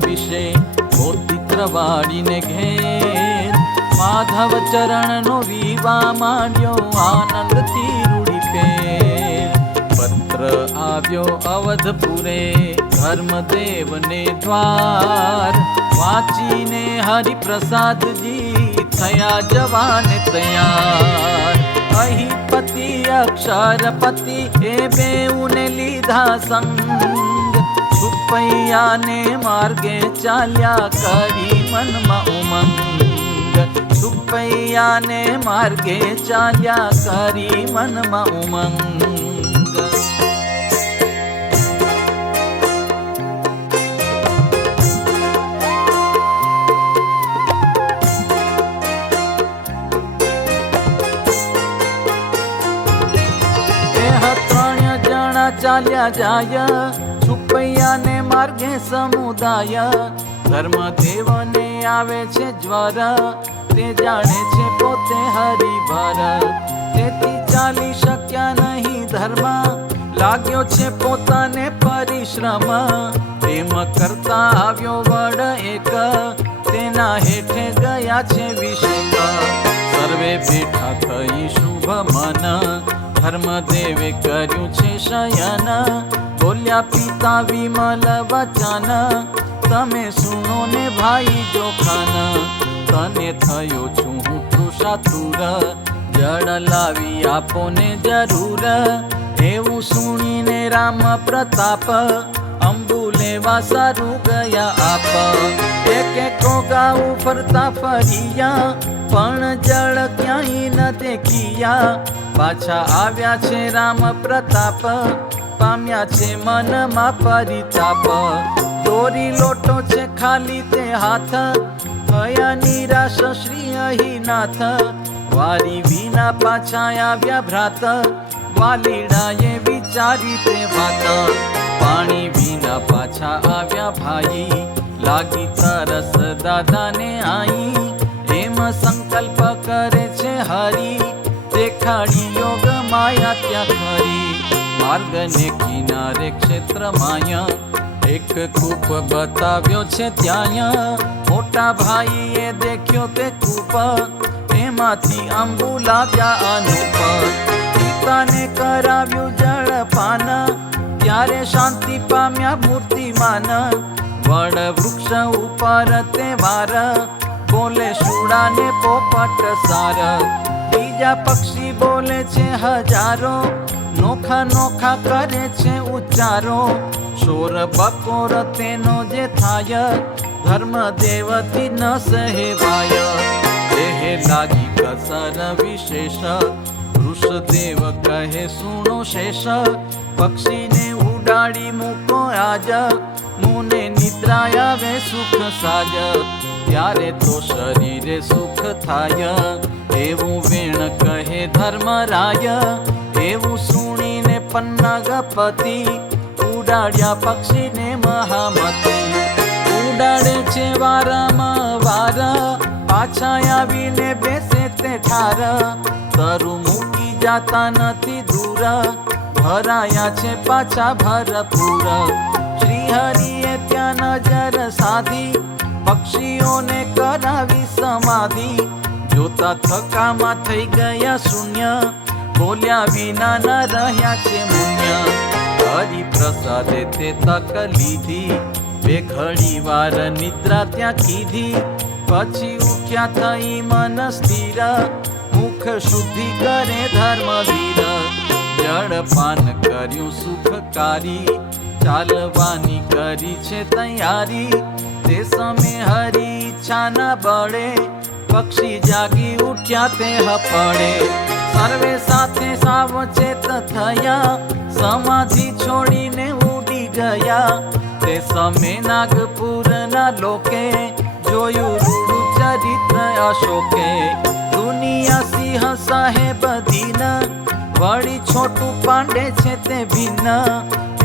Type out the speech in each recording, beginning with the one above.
વિશે ગોતિત્ર વાળીને ઘેર માધવ ચરણનો વિવાહ માંડ્યો આનંદથી રૂડી પેર પત્ર આવ્યો અવધપુરે ધર્મદેવને દ્વાર વાંચીને હરિપ્રસાદજી થયા જવાન તૈયાર અહીં પતિ અક્ષરપતિ એ બેઉને લીધા સંગ સુપૈયાને માર્ગે ચાલ્યા કરી મનમાં ઉમંગ સુપૈયાને માર્ગે ચાલ્યા કરી મનમાં ઉમંગ ચાલ્યા જાય છુપૈયાને માર્ગે સમુદાય ધર્મદેવને આવે છે જ્વર તે જાણે છે પોતે હરિભર તેથી ચાલી શક્યા નહીં ધર્મ લાગ્યો છે પોતાને પરિશ્રમ પ્રેમ કરતા આવ્યો વડ એક તેના હેઠે ગયા છે વિષેક સર્વે બેઠા થઈ શુભ મન ધર્મદેવે કર્યું છે શયન બોલ્યા પિતા વિમલ વચન તમે સુનો ને ભાઈ જોખાન તને થયો છું હું તૃષાતુર જળ લાવી આપો ને જરૂર એવું સુણીને રામ પ્રતાપ અંબુ લેવા સારું ગયા આપ એક ગાઉ ફરતા ફરિયા પણ જળ ક્યાંય ન દેખિયા પાછા આવ્યા છે રામ પ્રતાપ પામ્યા છે મનમાં પરિતાપ દોરી લોટો છે ખાલી તે હાથ થયા નિરાશ શ્રી અહીનાથ વારી વિના પાછા આવ્યા ભ્રાત વાલીડાએ વિચારી તે વાત પાણી વિના પાછા આવ્યા ભાઈ લાગી તરસ દાદાને આઈ એમ સંકલ્પ કરે છે હરી દેખાડી યોગ માયા ત્યાં ખરી માર્ગને કિનારે ક્ષેત્ર માયા એક કૂપ બતાવ્યો છે ત્યાં મોટા ભાઈએ દેખ્યો તે કૂપ એમાંથી આંબુ લાવ્યા અનુપ પિતાને કરાવ્યું જળપાન ત્યારે શાંતિ પામ્યા મૂર્તિમાન વડ વૃક્ષ ઉપર તે વાર બોલે શુડાને પોપટ સાર બીજા પક્ષી બોલે છે હજારો નોખા નોખા કરે છે ઉચ્ચારો શોર બકોર તેનો જે થાય ધર્મદેવથી ન સહેવાય દેહ લાગી કસર વિશેષ ઋષદેવ કહે સુણો શેષ પક્ષીને ઉડાડી મૂકો આજ મુને નિદ્રા આવે સુખ સાજ ત્યારે તો શરીરે સુખ થાય એવું વેણ કહે ધર્મરાય એવું સુણીને પન્નાગપતિ ઉડાડ્યા પક્ષીને મહામતી ઉડાડે છે વારામાં વાર પાછા આવીને બેસે તે ઠાર તરુ મૂકી જાતા નથી દૂર ભરાયા છે પાછા ભરપૂર શ્રી હરિએ ત્યાં નજર સાધી પક્ષીઓને કરાવી સમાધિ જોતા થકામાં થઈ ગયા શૂન્ય બોલ્યા વિના ન રહ્યા છે મુન્ય હરિ પ્રસાદે તે તક લીધી બે ઘડી વાર નિદ્રા ત્યાં કીધી પછી ઉઠ્યા થઈ મન સ્થિર મુખ શુદ્ધિ કરે ધર્મવીર જળપાન કર્યું સુખકારી ચાલવાની કરી છે તૈયારી તે સમય હરિ ઈચ્છા ન બળે પક્ષી જાગી ઉઠ્યા તે હપડે સર્વે સાથે સાવચેત થયા સમાધિ છોડીને ઉડી ગયા તે સમય નાગપુરના લોકે જોયું રૂડું ચરિત્ર અશોકે દુનિયા સિંહ સાહેબ દીન વળી છોટું પાંડે છે તે ભિન્ન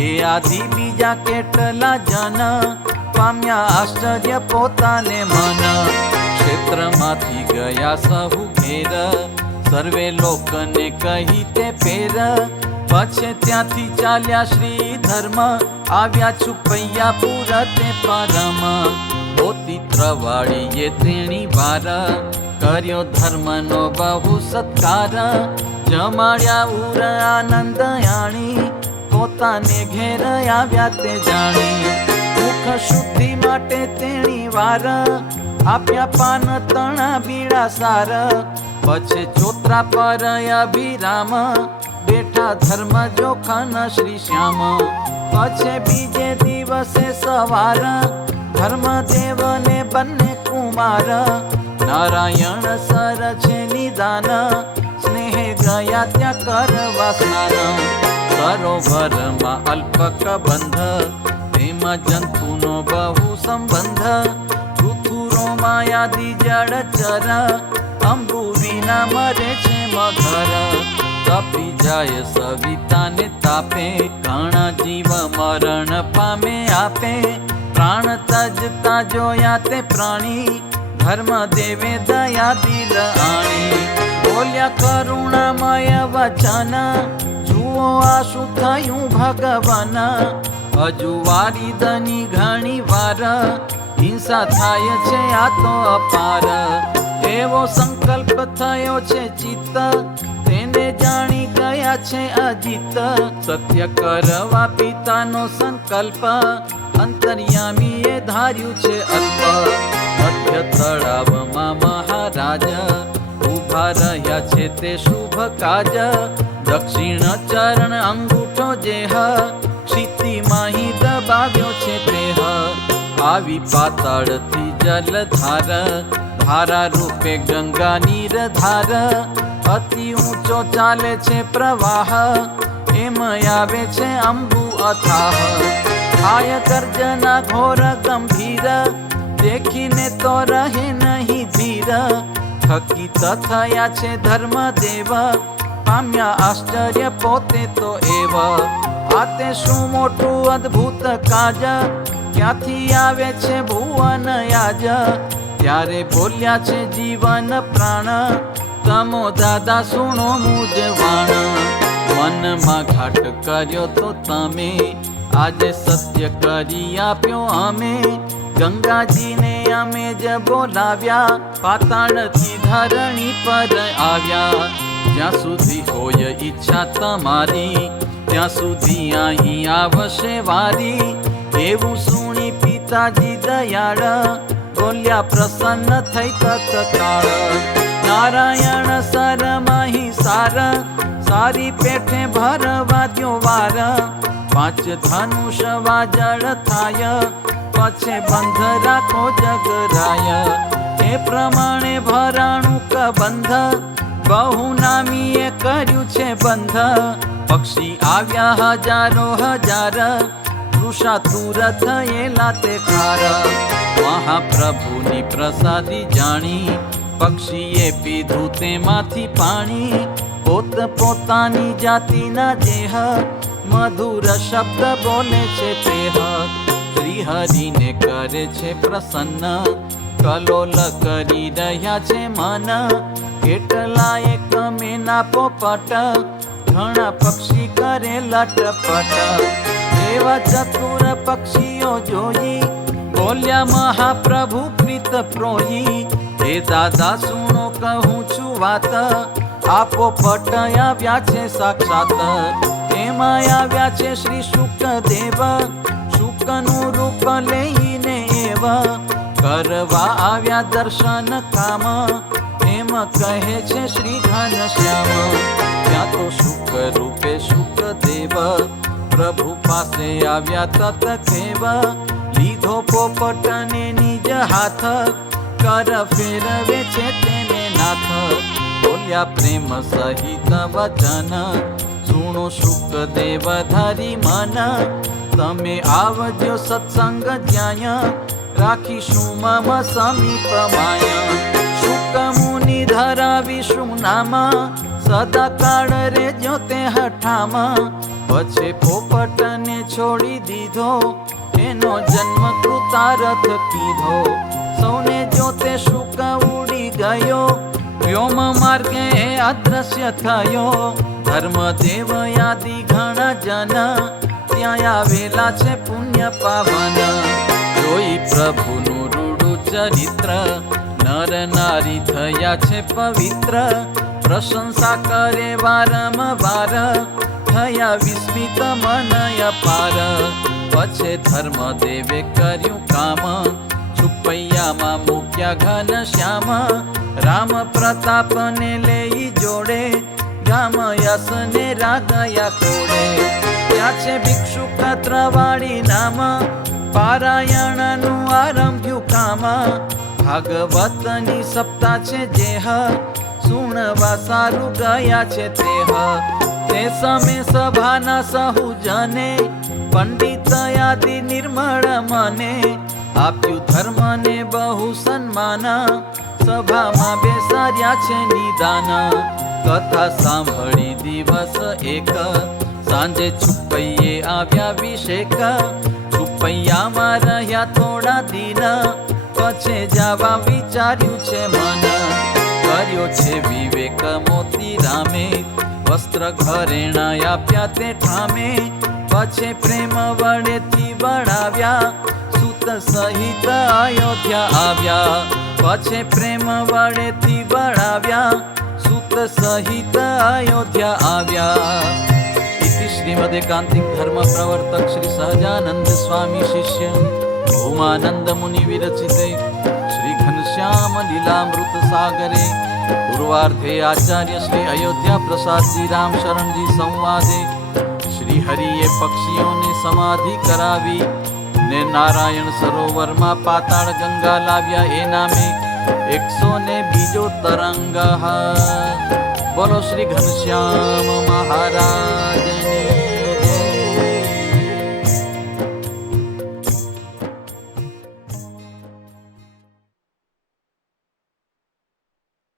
એ આદિ બીજા કેટલા જન પામ્યા આશ્ચર્ય પોતાને મન ક્ષેત્રમાંથી ગયા સહુ ઘેર સર્વે લોકને કહી તે ફેર પછી ત્યાંથી ચાલ્યા શ્રી ધર્મ આવ્યા છુપૈયા પુર તે પરમ ત્રવાળીએ તેણી વાર કર્યો ધર્મનો બહુ સત્કાર જમાડ્યા ઉર આનંદ આણી પોતાને ઘેર આવ્યા તે જાણી મુખ શુદ્ધિ માટે તેણી વાર આપ્યા પાન તણા બીડા સાર પછી ચોત્રા પર અભિરામ બેઠા ધર્મ જોખન શ્રી શ્યામ પછી બીજે દિવસે સવાર ધર્મદેવ ને બંને કુમાર નારાયણ સર છે નિદાન સ્નેહે ગયા ત્યાં કરવા સ્નાન સરોવરમાં અલ્પક બંધ તેમાં જંતુનો બહુ સંબંધ ઋતુરો માયાદી જળચર અંબુ વિના મરે છે મગર તપી જાય સવિતાને તાપે ઘણા જીવ મરણ પામે આપે પ્રાણ તજતા જોયા તે પ્રાણી ધર્મ દેવે દયા દિલ આણી બોલ્યા કરુણામય વચન જુઓ આ શું થયું ભગવાન હજુ વારી દની ઘણી વાર હિંસા થાય છે આ તો અપાર એવો સંકલ્પ થયો છે ચિત્ત તેને જાણી ગયા છે અજીત સત્ય કરવા પિતાનો સંકલ્પ અંતર્યામી એ ધાર્યું છે અલ્પ મધ્ય તળાવમાં મહારાજ ઉભા રહ્યા છે તે શુભ કાજ દક્ષિણ ચરણ અંગૂઠો જેહ ક્ષિતિમાં દબાવ્યો છે તેહ આવી પાતાળથી જલધાર ધારા રૂપે ગંગા નીર ધાર અતિ ઊંચો ચાલે છે પ્રવાહ એમ આવે છે અંબુ અથાહ થાય ગર્જના ઘોર ગંભીર દેખીને તો રહે નહીં ધીર થકિત થયા છે ધર્મદેવ પામ્યા આશ્ચર્ય પોતે તો એવ આ તે શું મોટું અદ્ભુત કાજ ક્યાંથી આવે છે ભુવન યાજ ત્યારે બોલ્યા છે જીવન પ્રાણ તમો દાદા સુણો મૂંઝવાણ મનમાં ઘાટ કર્યો તો તમે આજે સત્ય કરી આપ્યો અમે ગંગાજીને અમે જ બોલાવ્યા પાતાળથી ધરણી પર આવ્યા જ્યાં સુધી હોય ઈચ્છા તમારી ત્યાં સુધી અહીં આવશે વારી એવું સુણી પિતાજી દયાળ બોલ્યા પ્રસન્ન થઈ તત્કાળ નારાયણ સર માહી સાર સારી પેઠે ભરવા દ્યો વાર 5 ધનુષ વાજળ થાય પછે બંધ રાખો જગરાય એ પ્રમાણે ભરાણું કબંધ બહુ નામીએ કર્યું છે બંધ પક્ષી આવ્યા હજારો હજાર વૃષા તુર થયેલા તે ખાર મહાપ્રભુની પ્રસાદી જાણી પક્ષીએ પીધું તેમાંથી પાણી પોત પોતાની જાતિના જેહ મધુર શબ્દ બોલે છે તેહ શ્રી હરિને કરે છે પ્રસન્ન કલોલ કરી રહ્યા છે મન કેટલાય કમેના પોપટ ઘણા પક્ષી કરે લટપટ એવા ચતુર પક્ષીઓ જોઈ બોલ્યા મહાપ્રભુ પ્રીત પ્રોહી હે દાદા સુણો કહું છું વાત આપો પટ આવ્યા છે સાક્ષાત એમાં આવ્યા છે શ્રી શુકદેવ શુકનું રૂપ લઈને એવ કરવા આવ્યા દર્શન કામ એમ કહે છે શ્રી ઘનશ્યામ ત્યાં તો શુક રૂપે શુકદેવ પ્રભુ પાસે આવ્યા તત્કેવ લીધો પોપટને નિજ હાથ કર ફેરવે છે તેને નાથ બોલ્યા પ્રેમ સહિત વચન સુણો શુકદેવ ધરી મન તમે આવજો સત્સંગ જ્ઞાય રાખીશું મમ સમીપ માયા શુક મુનિ ધરાવીશું નામ સદા કાળ રેજો તે હઠામાં પછી પોપટને છોડી દીધો એનો જન્મ કૃતારથ કીધો સૌને જોતે શુક ઉડી ગયો વ્યોમ માર્ગે અદ્રશ્ય થયો ધર્મદેવ યાદી ઘણા જન ત્યાં આવેલા છે પુણ્ય પાવન જોઈ પ્રભુનું રૂડું ચરિત્ર, નર નારી થયા છે પવિત્ર. પ્રશંસા કરે વારંવાર, થયા વિસ્મિત મન અપાર. પછે ધર્મ દેવે કર્યું કામ, છુપૈયામાં મૂક્યા ઘન શ્યામ. રામ પ્રતાપને લઈ જોડે, ગામ યશને રાગયા કોડે. ત્યાં છે ભિક્ષુ કત્રવાળી નામ, પારાયણનું આરંભ્યું કામ. ભાગવતની સપ્તાહ છે જેહ, સુણવા સારું ગયા છે તેહ. તે સમે સભાના સહુ જને, પંડિત આદિ નિર્મળ મને. આપ્યું ધર્મને બહુ સન્માન, સભામાં બેસાડ્યા છે નિદાન. કથા સાંભળી દિવસ એક, સાંજે છુપૈયે આવ્યા વિષેક. છુપૈયામાં રહ્યા થોડા દિન, પછી જવા વિચાર્યું છે મન. કર્યો છે વિવેક મોતી રામે, વસ્ત્ર ઘરેણા આપ્યા તે ઠામે. પછી પ્રેમ વડેથી વળાવ્યા, સુત સહિત અયોધ્યા આવ્યા. પછી પ્રેમ વડેથી વળાવ્યા, સુત સહિત અયોધ્યા આવ્યા. ઇતિ શ્રીમદેકાંતિક ધર્મ પ્રવર્તક શ્રી સહજાનંદ સ્વામી શિષ્ય ભૂમાનંદ મુનિ વિરચિતે શ્રી ઘનશ્યામ લીલામૃત સાગરે પૂર્વાર્ધે આચાર્ય શ્રી અયોધ્યા પ્રસાદજી રામ શરણજી સંવાદે શ્રી હરિએ પક્ષીઓને સમાધિ કરાવી ને નારાયણ સરોવરમાં પાતાળ ગંગા લાવ્યા. એ નામે 102 તરંગ. બોલો શ્રી ઘનશ્યામ મહારાજ.